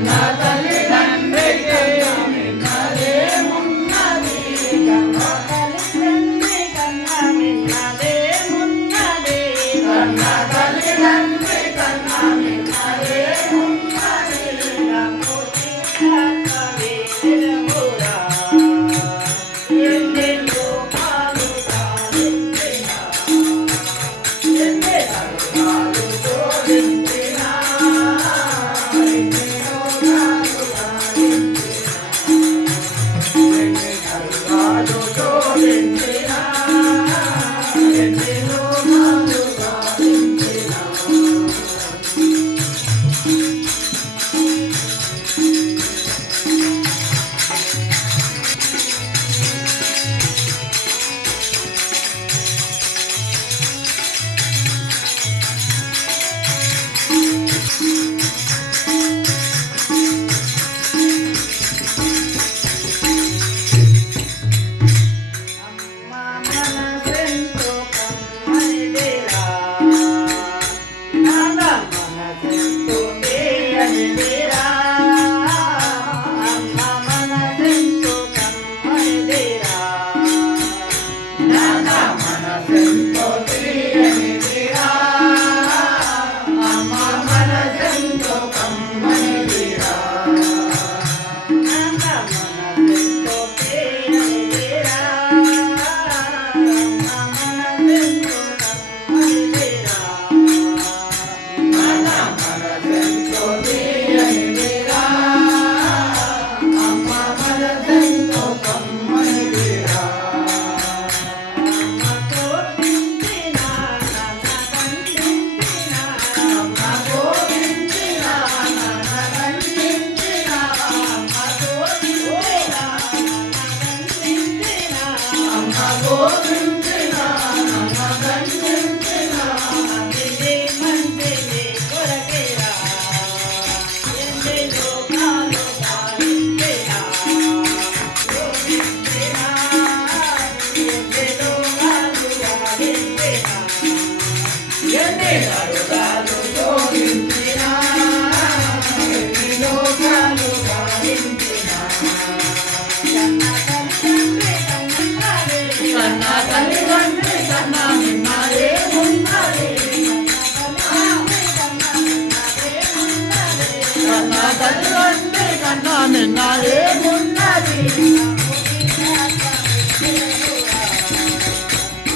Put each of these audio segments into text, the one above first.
Nata.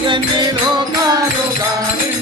sentido loca, loca.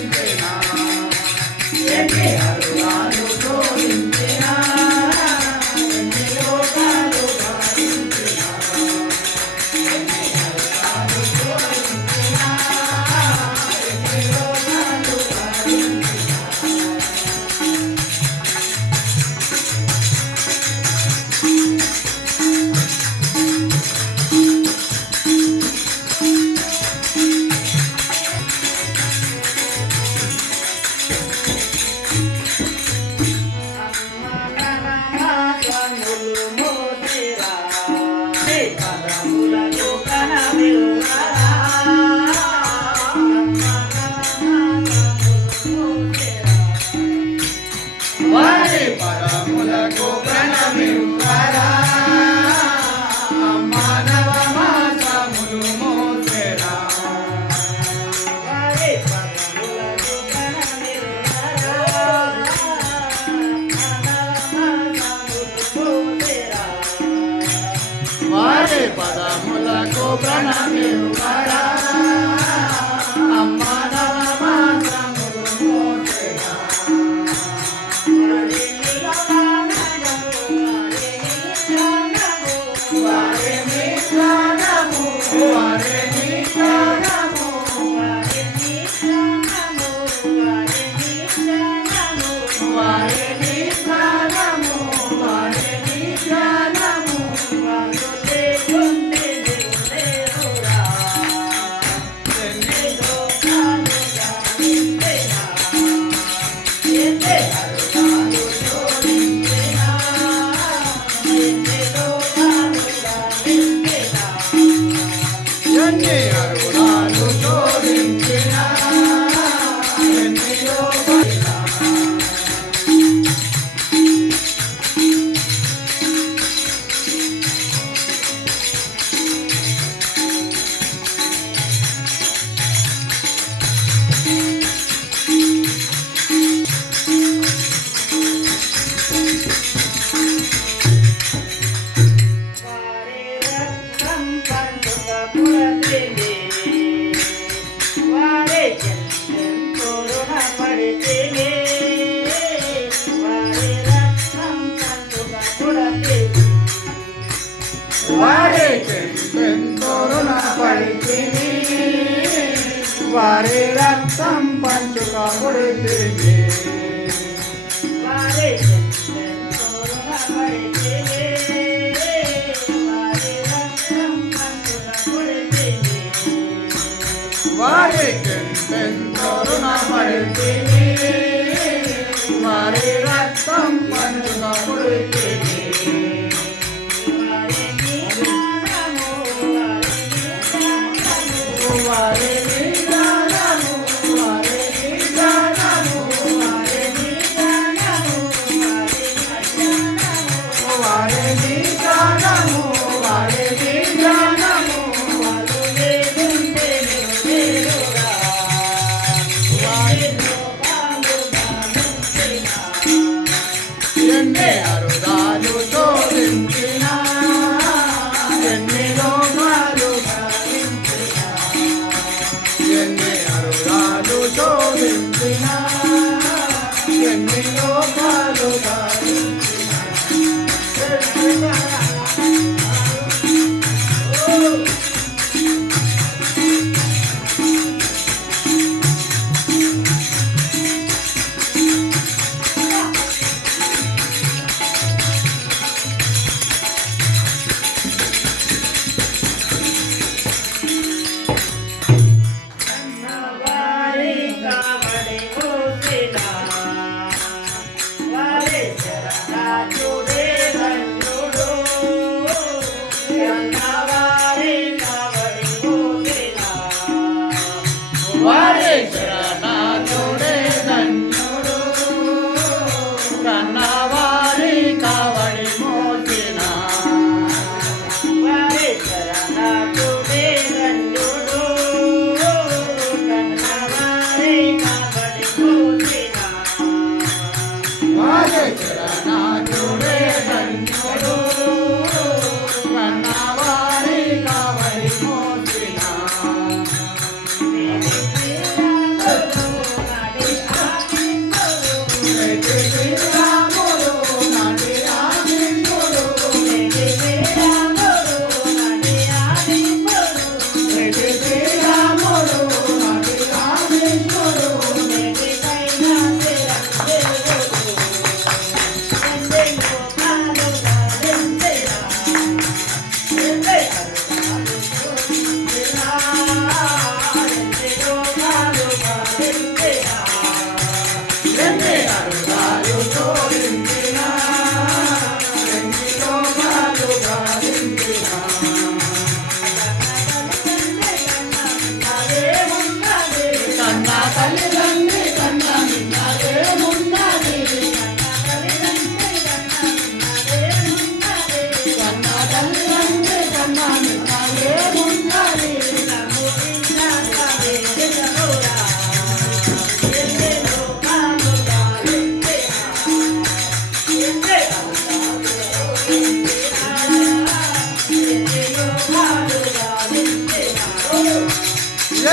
तम पांचों का बड़े देंगे वाले वाले कंचन तोरो ना पड़े तेरे वाले रत्तम पंच ना पड़े तेरे वाले नीला मोला नीला मोला वाले Oh, my, my, my, my. oh. な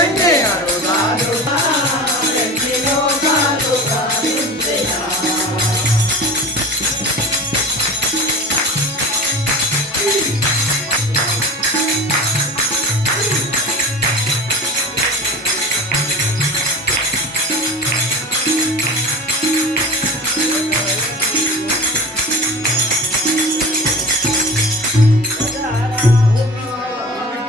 いん